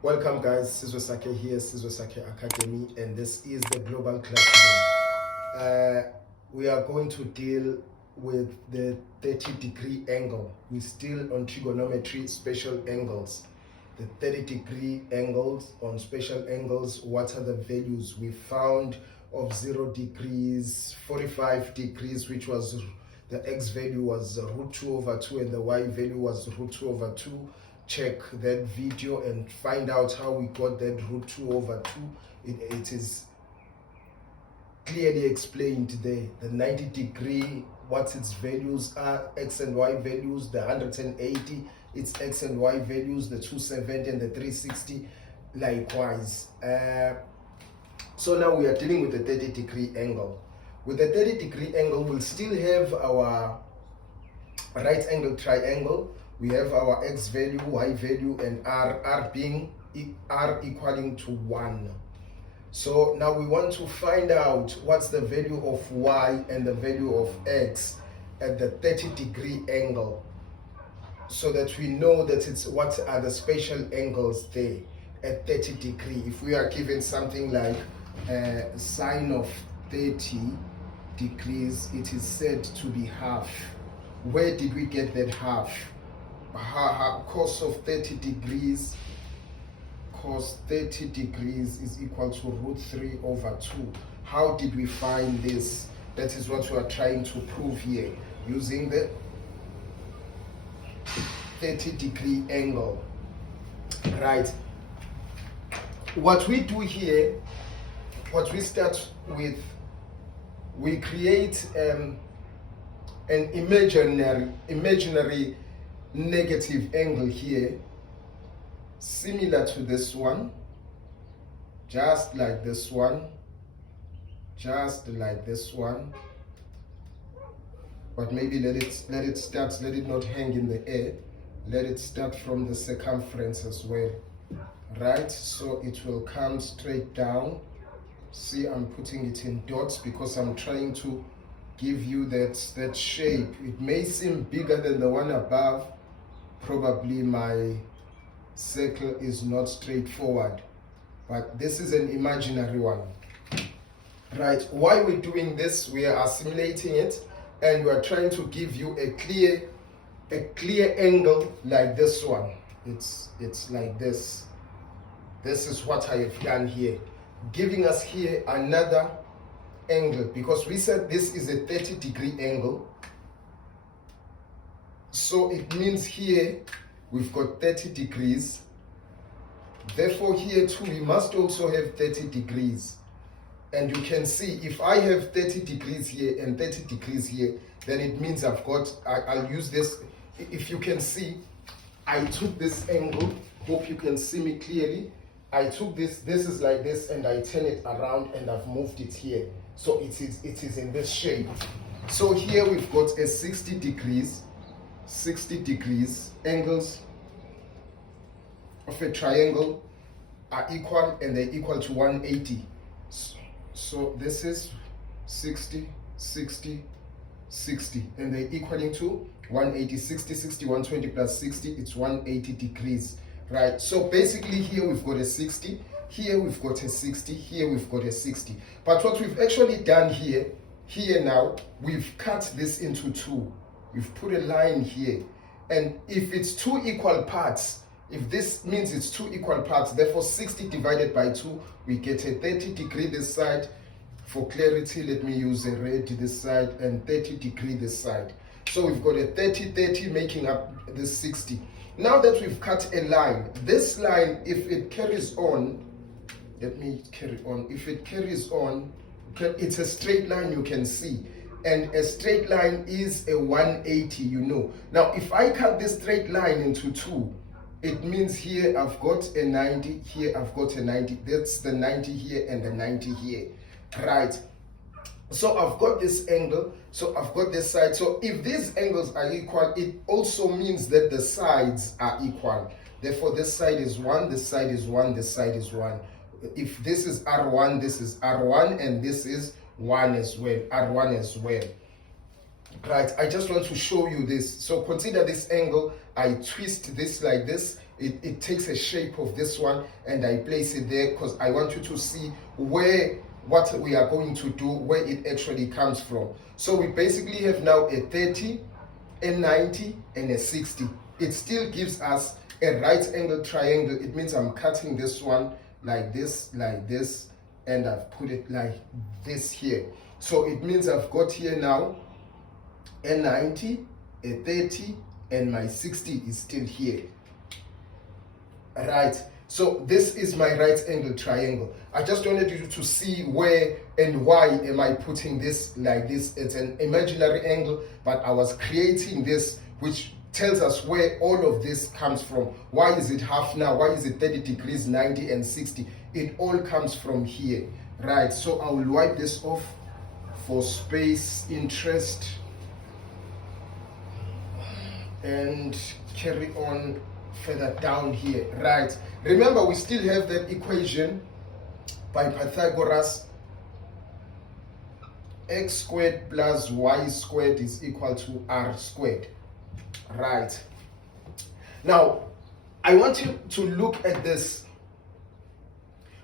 Welcome guys, Sizwesake here, Sizwesake Academy, and this is the global classroom. We are going to deal with the 30-degree angle. We're still on trigonometry, special angles. The 30-degree angles, on special angles, what are the values we found of 0 degrees, 45 degrees, which was the x value was root 2 over 2 and the y value was root 2 over 2. Check that video and find out how we got that root 2 over 2. It is clearly explained there. The 90-degree, what its values are, x and y values, the 180, its x and y values, the 270 and the 360, likewise. So now we are dealing with the 30-degree angle. With the 30-degree angle, we'll still have our right angle triangle. We have our x value, y value, and r being r equaling to 1. So now we want to find out what's the value of y and the value of x at the 30-degree angle, so that we know that it's what are the special angles there at 30 degree. If we are given something like sine of 30 degrees, it is said to be half. Where did we get that half? Cos of 30 degrees, cos 30 degrees is equal to root 3 over 2. How did we find this? That is what we are trying to prove here using the 30-degree angle. Right. What we do here, what we start with, we create an imaginary negative angle here, similar to this one, just like this one, just like this one, but maybe let it not hang in the air, let it start from the circumference as well, right? So it will come straight down. See, I'm putting it in dots because I'm trying to give you that shape. It may seem bigger than the one above. Probably my circle is not straightforward, but this is an imaginary one, right? Why we're doing this, we are assimilating it, and we are trying to give you a clear angle like this one. It's like this. This is what I have done here, giving us here another angle, because we said this is a 30-degree angle. So it means here we've got 30 degrees. Therefore here too we must also have 30 degrees. And you can see if I have 30 degrees here and 30 degrees here, then it means I'll use this. If you can see, I took this angle. Hope you can see me clearly. I took this is like this, and I turn it around and I've moved it here. So it is in this shape. So here we've got a 60 degrees angles of a triangle are equal, and they're equal to 180. So this is 60, 60, 60, and they're equaling to 180. 60, 60, 120 plus 60, it's 180 degrees, right? So basically here we've got a 60, here we've got a 60, here we've got a 60. But what we've actually done here now, we've cut this into two. We've put a line here, and if it's 2 equal parts, if this means it's 2 equal parts, therefore 60 divided by 2, we get a 30 degree this side. For clarity, let me use a red this side and 30 degree this side. So we've got a 30 making up this 60. Now that we've cut a line, this line, if it carries on, let me carry on. If it carries on, it's a straight line, you can see. And a straight line is a 180, you know. Now, if I cut this straight line into two, it means here I've got a 90, here I've got a 90. That's the 90 here and the 90 here, right? So I've got this angle, so I've got this side. So if these angles are equal, it also means that the sides are equal. Therefore, this side is 1, this side is 1, this side is 1. If this is R1, this is R1, and this is 1 as well, R1 as well. Right, I just want to show you this. So consider this angle. I twist this like this, it takes a shape of this one, and I place it there because I want you to see what we are going to do, where it actually comes from. So we basically have now a 30, a 90, and a 60. It still gives us a right angle triangle. It means I'm cutting this one like this, and I've put it like this here. So it means I've got here now a 90, a 30, and my 60 is still here. Right, so this is my right angle triangle. I just wanted you to see where and why am I putting this like this. It's an imaginary angle, but I was creating this, which tells us where all of this comes from. Why is it half now? Why is it 30 degrees, 90, and 60? It all comes from here. Right, so I will wipe this off for space interest and carry on further down here. Right, remember we still have that equation by Pythagoras: x squared plus y squared is equal to r squared. Right, now I want you to look at this.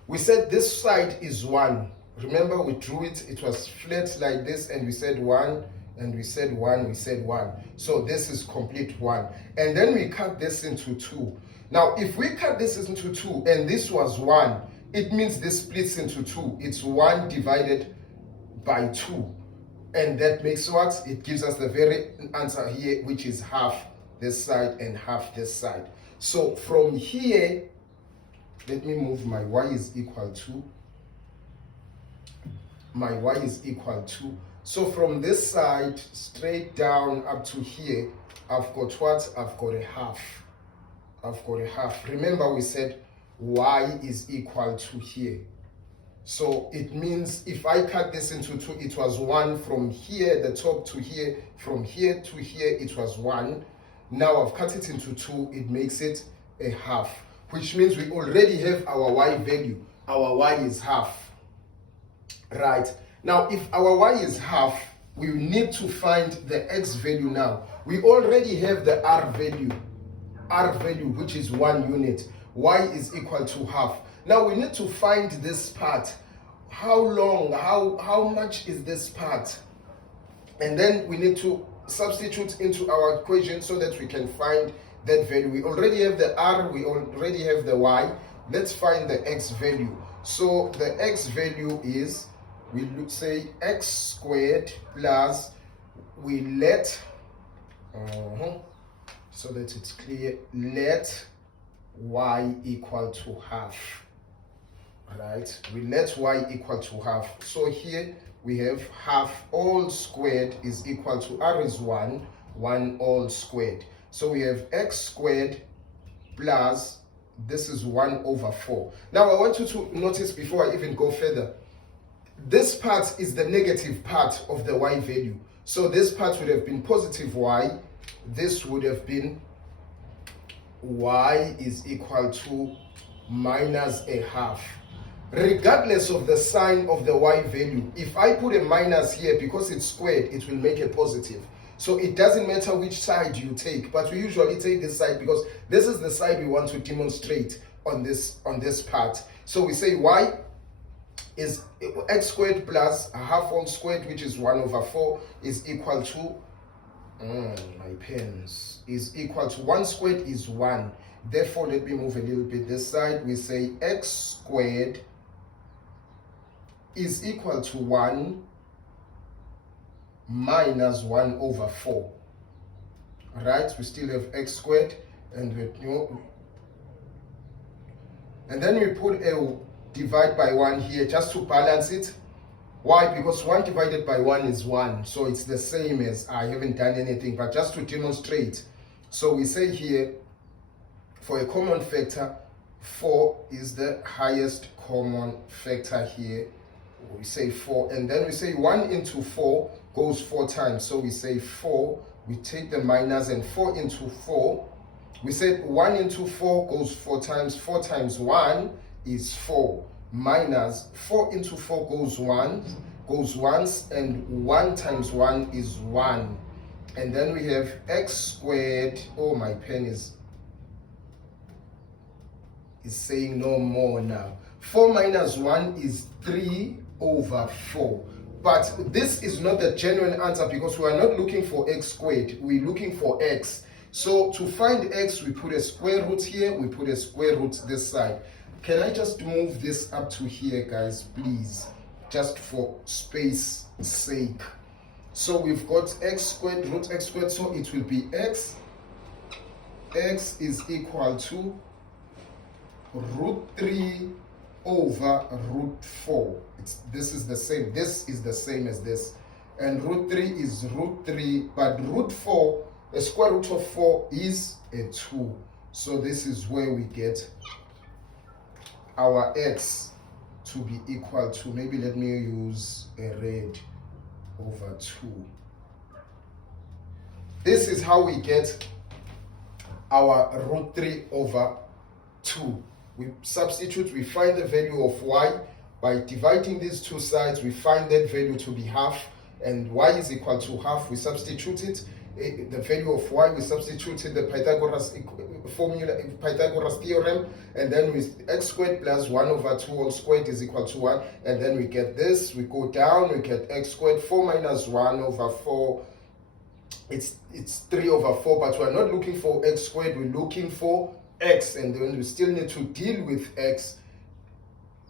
We said this side is 1. Remember, we drew it, it was flat like this, and we said 1, and we said 1, we said 1. So this is complete 1. And then we cut this into 2. Now, if we cut this into 2, and this was 1, it means this splits into 2. It's 1 divided by 2. And that makes what? It gives us the very answer here, which is half this side and half this side. So from here, let me move my y is equal to. My y is equal to. So from this side, straight down up to here, I've got what? I've got a half. I've got a half. Remember we said y is equal to here. So it means if I cut this into 2, it was 1 from here, the top to here. From here to here, it was 1. Now I've cut it into 2, it makes it a half, which means we already have our y value. Our y is half. Right, now if our y is half, we need to find the x value now. We already have the r value, which is 1 unit. Y is equal to half. Now we need to find this part. How long, how much is this part? And then we need to substitute into our equation so that we can find that value. We already have the r, we already have the y. Let's find the x value. So the x value is, we say x squared plus, we let, so that it's clear, let y equal to half. Right, we let y equal to half. So here we have half all squared is equal to r is 1, 1 all squared. So we have x squared plus, this is 1 over 4. Now I want you to notice before I even go further, this part is the negative part of the y value. So this part would have been positive y. This would have been y is equal to minus a half. Regardless of the sign of the y value, if I put a minus here, because it's squared, it will make a positive. So it doesn't matter which side you take, but we usually take this side because this is the side we want to demonstrate on this part. So we say y is x squared plus a half all squared, which is 1 over 4, is equal to, my pens, is equal to 1 squared is 1. Therefore, let me move a little bit this side. We say x squared is equal to 1 minus 1 over 4. Right? We still have x squared, and then we put a divide by 1 here just to balance it. Why? Because 1 divided by 1 is 1. So it's the same as I haven't done anything, but just to demonstrate. So we say here, for a common factor, 4 is the highest common factor here. We say 4, and then we say 1 into 4 goes 4 times. So we say 4, we take the minus, and 4 into 4. We said 1 into 4 goes 4 times. 4 times 1 is 4. Minus 4 into 4 goes once, and 1 times 1 is 1. And then we have x squared, oh my pen is, is saying no more now. 4 minus 1 is 3 over 4. But this is not the genuine answer because we are not looking for x squared. We're looking for x. So to find x, we put a square root here. We put a square root this side. Can I just move this up to here, guys, please? Just for space sake. So we've got x squared, root x squared. So it will be x. X is equal to root 3 over root 4. This is the same. This is the same as this. And root 3 is root 3. But root 4, the square root of 4 is a 2. So this is where we get our x to be equal to, maybe let me use a red, over 2. This is how we get our root 3 over 2. We substitute, we find the value of y. By dividing these two sides, we find that value to be half, and y is equal to half. We substitute it, the value of y, we substituted the Pythagoras formula, Pythagoras theorem, and then with x squared plus 1 over 2 all squared is equal to 1, and then we get this, we go down, we get x squared, 4 minus 1 over 4, it's 3 over 4, but we're not looking for x squared, we're looking for x, and then we still need to deal with x,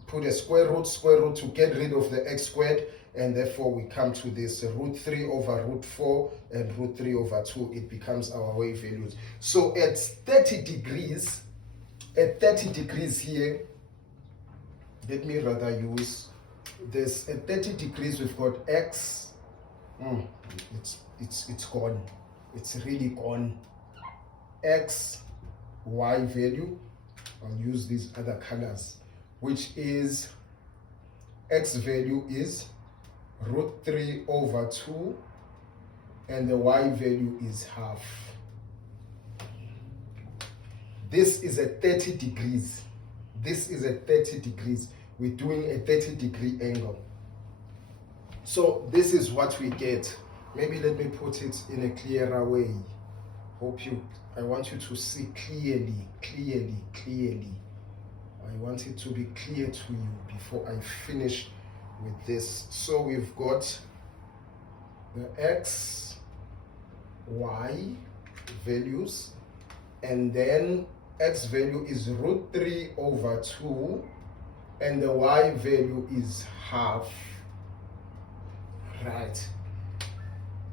put a square root to get rid of the x squared, and therefore we come to this root 3 over root 4 and root 3 over 2. It becomes our y values. So at 30 degrees here, let me rather use this. At 30 degrees we've got x, it's gone, it's really gone. X, y value, I'll use these other colors, which is x value is root 3 over 2 and the y value is half. This is at 30 degrees. This is at 30 degrees. We're doing a 30-degree angle. So this is what we get. Maybe let me put it in a clearer way. I want you to see clearly. I want it to be clear to you before I finish with this. So we've got the x, y values, and then x value is root 3 over 2, and the y value is half. Right.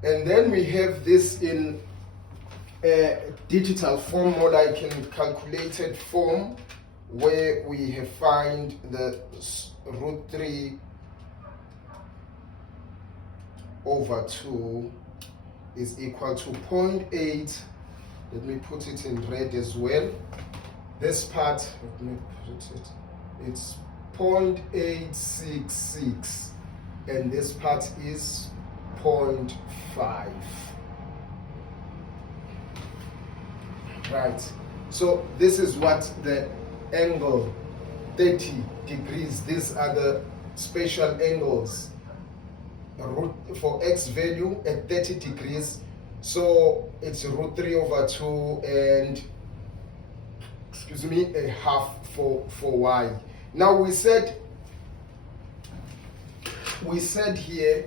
And then we have this in a digital form, more like in calculated form, where we have find the root 3 over 2 is equal to 0.8. Let me put it in red as well. This part, let me put it, it's 0.866, and this part is 0.5. Right, so this is what the angle 30 degrees, these are the spatial angles for x value at 30 degrees. So it's root 3 over 2 and a half for y. Now we said here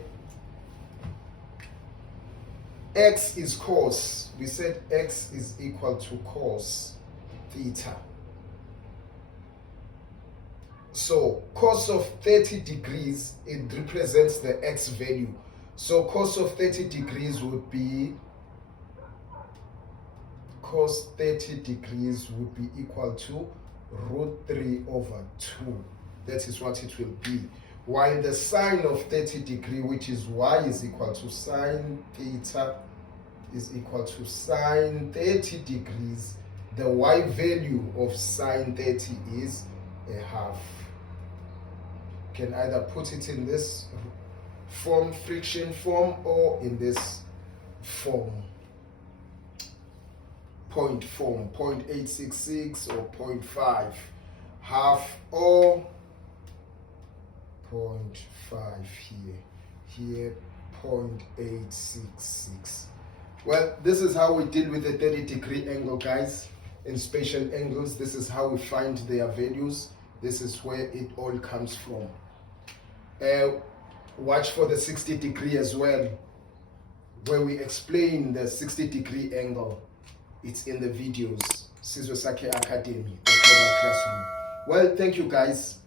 x is cos. We said x is equal to cos theta. So cos of 30 degrees, it represents the x value. So cos of 30 degrees would be, cos 30 degrees would be equal to root 3 over 2. That is what it will be. While the sine of 30 degree, which is y, is equal to sine theta, is equal to sine 30 degrees. The y value of sine 30 is a half. You can either put it in this form, friction form, or in this form, point form, 0.866 or 0.5, half or 0.5 here 0.866. Well, this is how we deal with the 30-degree angle, guys. in spatial angles. This is how we find their values. This is where it all comes from. Watch for the 60 degree as well, where we explain the 60 degree angle. It's in the videos. Sizwe Sakhe Academy, the global classroom. Well, thank you guys.